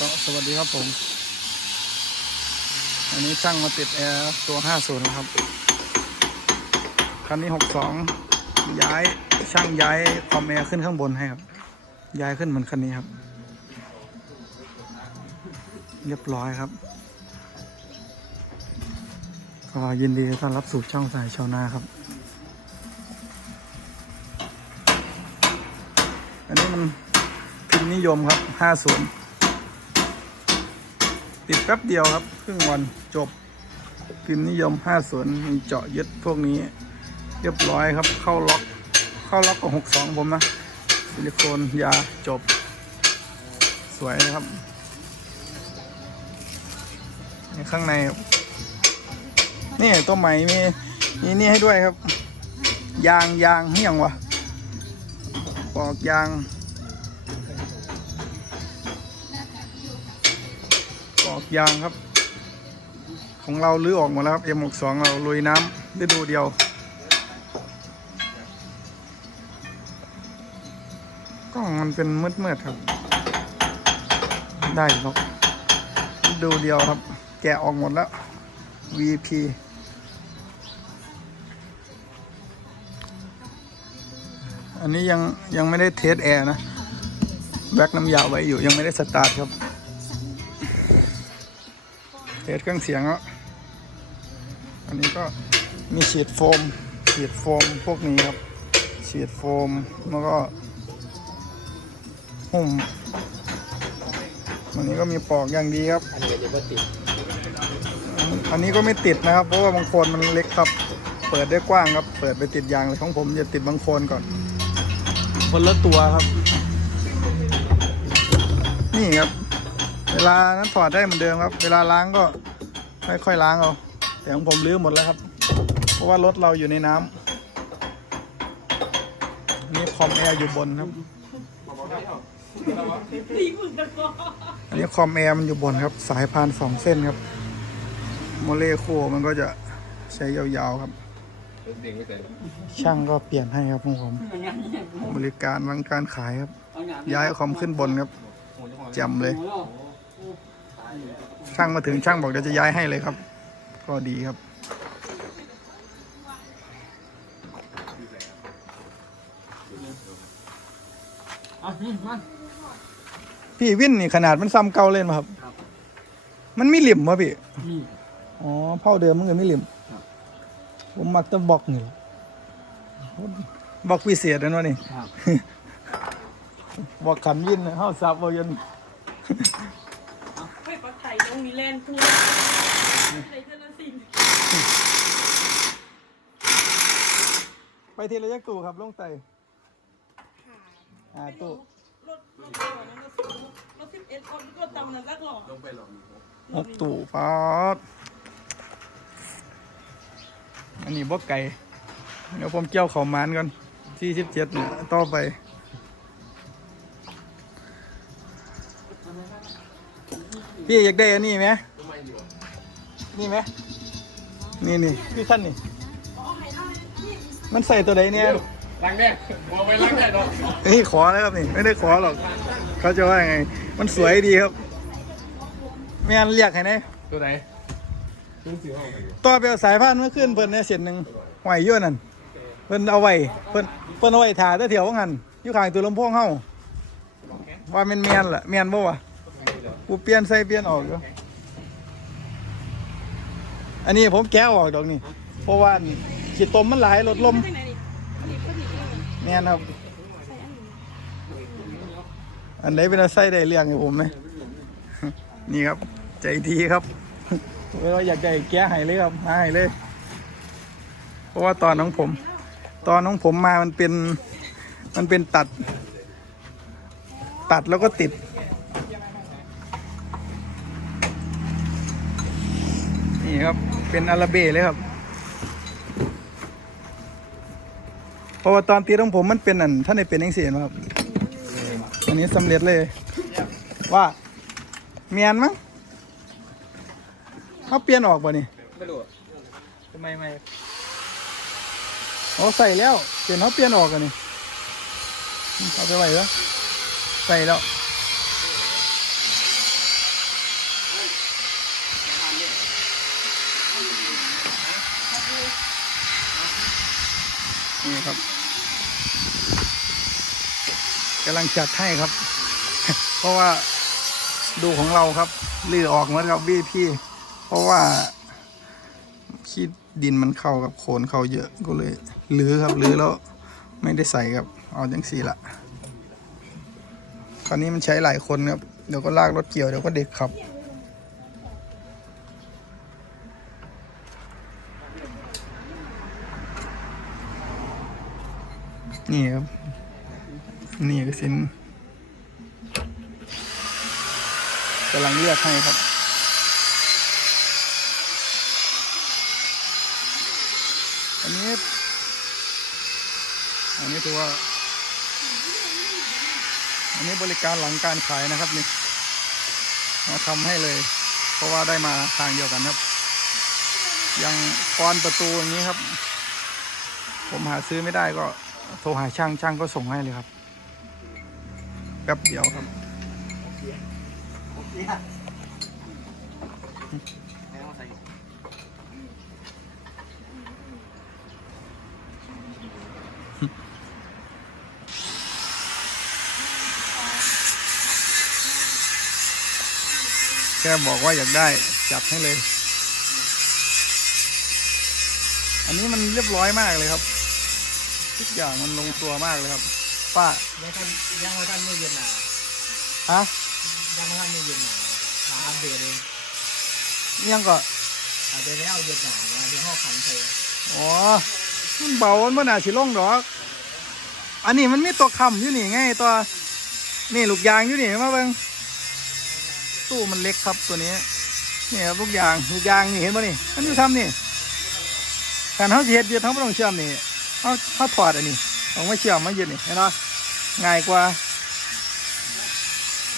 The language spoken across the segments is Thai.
ก็สวัสดีครับผม อันนี้ช่างมาติดแอร์ตัว 50 นะครับ คันนี้ 62 ย้ายช่างย้ายคอมแอร์ขึ้นข้างบนให้ครับ ย้ายขึ้นเหมือนคันนี้ครับ เรียบร้อยครับ ก็ยินดีต้อนรับสู่ช่องสายชาวนาครับ อันนี้มันพิมพ์นิยมครับ 50 ติดแป๊บเดียวครับ ครึ่งวันจบพิมพ์นิยม50มีเจาะยึดพวกนี้ เรียบร้อยครับ เข้าล็อกเข้าล็อกกับ62ผมนะซิลิโคนยาจบ สวยนะครับนี่ข้างใน นี่ตัวใหม่มีมีนี่ให้ด้วยครับ ยางยางเฮียงวะปอกยาง ยางครับ ของเราลื้อออกหมดแล้วครับ M62 เราลุยน้ำฤดูเดียว กล้องมันเป็นมืดๆครับ ได้ครับฤดูเดียวครับ แกะออกหมดแล้ว VP อันนี้ยังยังไม่ได้เทสแอร์นะแบกน้ำยาไว้อยู่ยังไม่ได้สตาร์ทครับ ทสเครื่องเสียงแล้วอันนี้ก็มีฉีดโฟม ฉีดโฟมพวกนี้ครับ ฉีดโฟมแล้วก็หุ้มอันนี้ก็มีปอกอย่างดีครับ อันนี้จะบ่ติด อันนี้ก็ไม่ติดนะครับ เพราะว่าบางโคนมันเล็กครับ เปิดได้กว้างครับ เปิดไปติดยางเลยของผมจะติดบางโคนก่อน คนละตัวครับ นี่ครับ เวลานั้นถอดได้เหมือนเดิมครับ เวลาล้างก็ค่อยๆล้างเอา แต่ของผมลื้อหมดแล้วครับ เพราะว่ารถเราอยู่ในน้ำนนี้คอมแอร์อยู่บนครับ อันนี้คอมแอร์มันอยู่บนครับ สายพานสองเส้นครับ โมเลกุลมันก็จะใช้ยาวๆครับ ช่างก็เปลี่ยนให้ครับของผม บริการวางการขายครับ ย้ายคอมขึ้นบนครับจำเลย ช่างมาถึงช่างบอกเดี๋ยวจะย้ายให้เลยครับ ก็ดีครับอะนี่มาพี่วินนี่ขนาดมันซ้ำเก่าเล่นมาครับครับมันไม่หลิมวะพี่นี่อ๋อเผาเดิมมันก็ไม่หลิมครับผมมักจะบอกนี่แหละบอกพิเศษนะวะนี่ครับบอกขันวินนะเฮาซับเอายันไป ปักไข่งนี้แลนด์พูดอะไรเท่านั้นสิไปทีละยักษ์กูครับลงไตอ่าตู้รถรถก่อนนะรถสิบรถสิบเอ็ดคนก็ตำนะสักหล่อหกตู้ป๊อดอันนี้บกไก่เดี๋ยวผมเกี่ยวเขามานก่อนที่สิบเจ็ดต่อไป พี่อยากได้อันนี้ไหมนี่ไหมนี่นี่พี่ขั้นนี่ มันใส่ตัวใดเนี่ยล้างแน่มองไปล้างแน่ดอกนี่ขอแล้วครับนี่ ไม่ได้ขอหรอก เขาจะว่าไง มันสวยดีครับไม่งั้นเรียกให้แน่ตัวไหนตัวสีห้องไหนอยู่ต่อไปเอาสายพานเมื่อคืนเพิ่นเนี่ยเสียนหนึ่งไหวอยู่นั่นเพิ่นเอาไว้เพิ่นเพิ่นเอาไว้ถ่าเด้อเถียวว่างั้นอยู่ข้างตัวลำโพงเฮาว่าแม่นแม่นล่ะแม่นบ่วะ กูเปลี่ยนใส่เปลี่ยนออกอยู่อันนี้ผมแก้วออกดอกนี่เพราะว่าขีดตมมันหลายลดลมไปไหนดิอันนี้ก็ดีเลยแม่นครับ อันไหนเป็นไส้ได้เรื่องให้ผมไหมนี่ครับ ใจดีครับเวลาอยากได้แก้ให้เลยครับหาให้เลย เพราะว่าตอนของผม ตอนของผมมามันเป็น มันเป็นตัด ตัดแล้วก็ติด นี่ครับ เป็นอาราเบเลยครับ เพราะว่าตอนตีของผมมันเป็นอันท่านในเป็นยังเสียนครับ อันนี้สำเร็จเลย ว่าเมียนมั้งเขาเปลี่ยนออกป่ะนี่ไม่รู้ทำไมไม่เขาใส่แล้วเปลี่ยนเขาเปลี่ยนออกกันนี่เอาไปไหวแล้วใส่แล้ว นี่ครับกำลังจัดให้ครับ เพราะว่าดูของเราครับลือออกหมือนกับวีพี่ เพราะว่าขี้ดินมันเข้ากับโคลนเข้าเยอะก็เลยลือครับลือแล้วไม่ได้ใส่ครับ เอาจังสี่ละคราวนี้มันใช้หลายคนครับ เดี๋ยวก็ลากรถเกี่ยวเดี๋ยวก็เด็กขับ นี่ครับ นี่คือสินกำลังเลือกให้ครับอันนี้ อันนี้ถือว่าอันนี้บริการหลังการขายนะครับนี่มาทำให้เลย เพราะว่าได้มาทางเดียวกันครับอย่างกรอนประตูอย่างนี้ครับ ผมหาซื้อไม่ได้ก็ โทรหาช่างช่างก็ส่งให้เลยครับแป๊บเดียวครับแค่บอกว่าอยากได้จัดให้เลย อันนี้มันเรียบร้อยมากเลยครับ ทุกอย่างมันลงตัวมากเลยครับ ป้ายังท่านยังว่าท่านไม่เย็นหนาฮะยังว่าท่านไม่เย็นหนาหาอัปเดตเองยังก็อาจจะแล้วเย็นหนาเนี่ยเดี๋ยวห้องขันเธออ๋อมันเบามันไม่น่าสิลงดอก อันนี้มันมีตัวคำอยู่นี่ไงตัวนี่ลูกยางอยู่นี่มาเบิ่งตู้มันเล็กครับตัวนี้นี่ครับลูกยางลูกยางนี่เห็นป่ะนี่มันอยู่ทำนี่การเขาสิเฮ็ดเดียวทั้งไม่ต้องเชื่อมนี่ เขาเขาถอดอันนี้ออกมาเชื่อมมาเย็นนี่เห็นไหมง่ายกว่า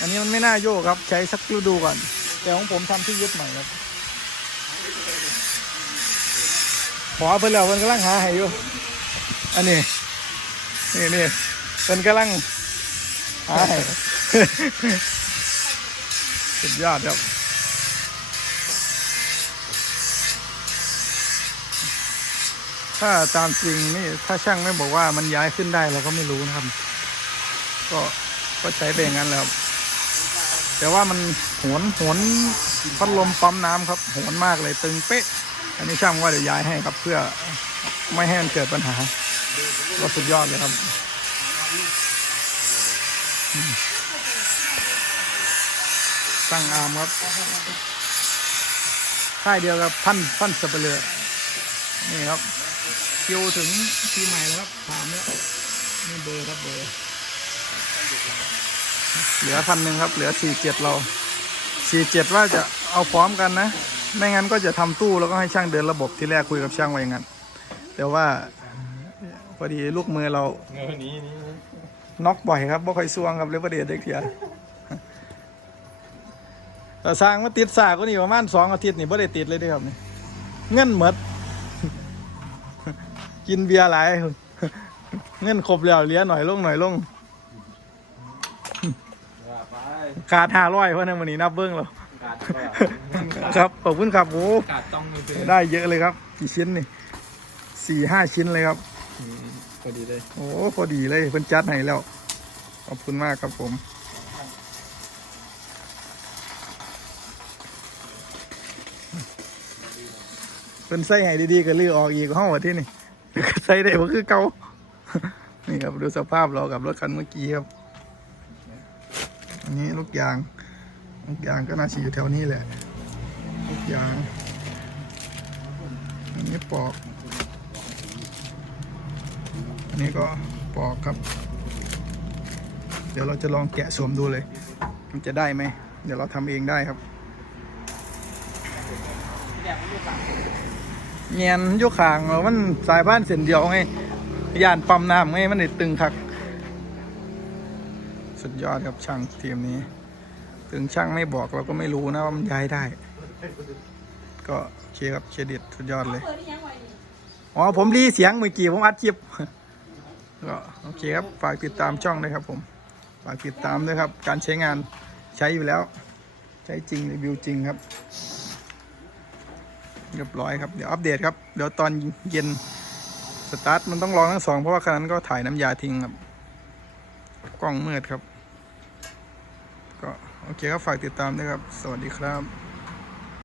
อันนี้มันไม่น่าโยกครับ ใช้สักฤดูก่อน แต่ของผมทำที่ยึดใหม่ครับขอเพิ่นแล้วเพิ่นกำลังหาให้อยู่ อันนี้ นี่นี่เพิ่นกำลังหาให้สุดยอดครับ ถ้าตามจริงนี่ถ้าช่างไม่บอกว่ามันย้ายขึ้นได้เราก็ไม่รู้นะครับ ก็ก็ใช้ไปอย่างนั้นแล้วแต่ว่ามันหวนหวนพัดลมปั๊มน้ำครับหวนมากเลยตึงเป๊ะ อันนี้ช่างว่าเดี๋ยวย้ายให้ครับเพื่อไม่ให้มันเกิดปัญหาก็สุดยอดเลยครับตั้งอาร์มครับค่ายเดียวกับพันพันสเปเลือนี่ครับ คิวถึงปีใหม่แล้วครับถามแล้วนี่เบอร์ครับเบอร์ เหลือพันหนึ่งครับ เหลือสี่เจ็ดเราสี่เจ็ดว่าจะเอาพร้อมกันนะ ไม่งั้นก็จะทำตู้แล้วก็ให้ช่างเดินระบบที่แรกคุยกับช่างไว้อย่างนั้น แต่ว่าพอดีลูกมือเราเงินนี้นี้น็อกบ่อยครับบ่ค่อยซวงครับเลยประเดี๋ยวเด็กเถียแต่สร้างมาติดสากก็นี่ประมาณสองอาทิตย์นี่บ่ได้ติดเลยด้อครับนี่เงินหมด กินเบียร์หลายเงินครบแล้วเหลือหน่อยลงหน่อยลง ว่าไปขาดห้าร้อยเพราะนั้นวันนี้นับเบิ้งแล้วขาดครับขอบคุณครับโอ้ขาดต้องมือถือได้เยอะเลยครับ กี่ชิ้นนี่สี่ห้าชิ้นเลยครับ พอดีเลยโอ้พอดีเลยเพิ่นจัดให้แล้ว ขอบคุณมากครับผม เพิ่นใส่ให้ดีๆก็ลือออกอีกห้องว่าที่นี่เดี๋ยวก็ ใส่ได้บ่คือเก่านี่ครับดูสภาพเรากับรถคันเมื่อกี้ครับ อันนี้ลูกยาง ลูกยางก็น่าจะอยู่แถวนี้แหละ ลูกยาง อันนี้ปอก อันนี้ก็ปอกครับ เดี๋ยวเราจะลองแกะสวมดูเลย มันจะได้ไหม เดี๋ยวเราทำเองได้ครับ เงียนอยุขางเรามันสายบ้านเส้นเดียวไงยานปั๊มน้ำไงมันได้ตึงคัก สุดยอดครับช่างทีมนี้ ถึงช่างไม่บอกเราก็ไม่รู้นะว่ามันย้ายได้ ก็โอเคครับเครดิตสุดยอดเลยเปิดที่ยังไงนี่อ๋อผมรีเสียงเมื่อกี้ผมอัดคลิปก็โอเคครับฝากติดตามช่องด้วยครับ ผมฝากติดตามด้วยครับ การใช้งานใช้อยู่แล้ว ใช้จริงรีวิวจริงครับ เรียบร้อยครับ เดี๋ยวอัปเดตครับ เดี๋ยวตอนเย็นสตาร์ทมันต้องลองทั้งสองเพราะว่าขณะนั้นก็ถ่ายน้ำยาทิ้งครับ กล้องมืดครับ ก็โอเคครับฝากติดตามด้วยครับ สวัสดีครับ